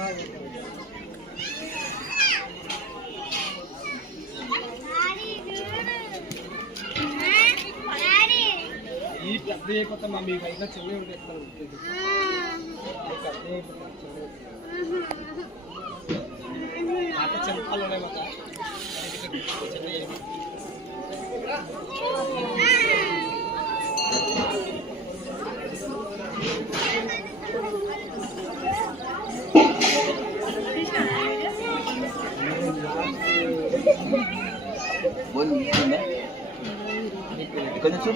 ఈ పెద్ద అయిపోతే మా మీకు అయితే చెల్లి ఉంటే మాట చెంపాలు ఉన్నాయి మాట కొంచెం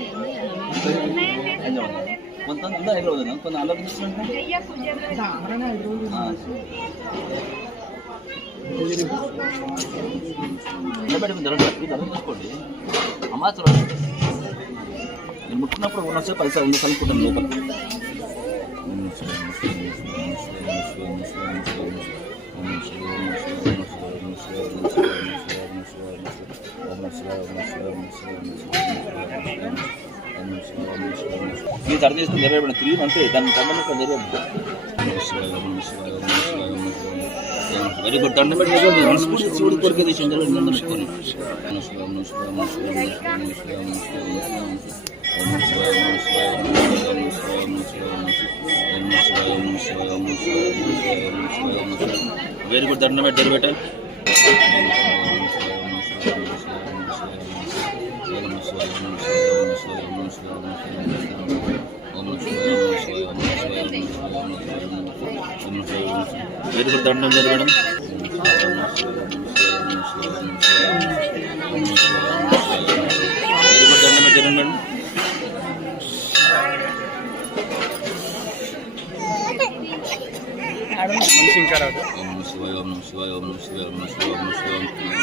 కొంత ఉందా ఎక్కడ వద్దా కొంత అలా నిలబెట్టుకుని ధర చూసుకోండి అమాచరం నేను ముట్టుకున్నప్పుడు ఉన్నసేపు పైసా ఉంది కలుపుకుంటాను లోపల మీరు అర్థం చేసుకుని నెరవేరబడిన 3 అంటే దాన్ని దండం నెరవేరు వెరీ గుడ్ దండం పెట్టి శివుడి కోరిక తీసింది వెరీ గుడ్ దండం పెట్టి పెట్టాలి వెరీ గుడ్ దండం లేదు మేడం వెరీ గుడ్ దండం పెట్టారు మేడం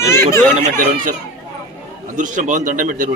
వెరీ గుడ్ దండం పెట్టారు సార్ అదృష్టం బాగుంది దండం పెట్టారు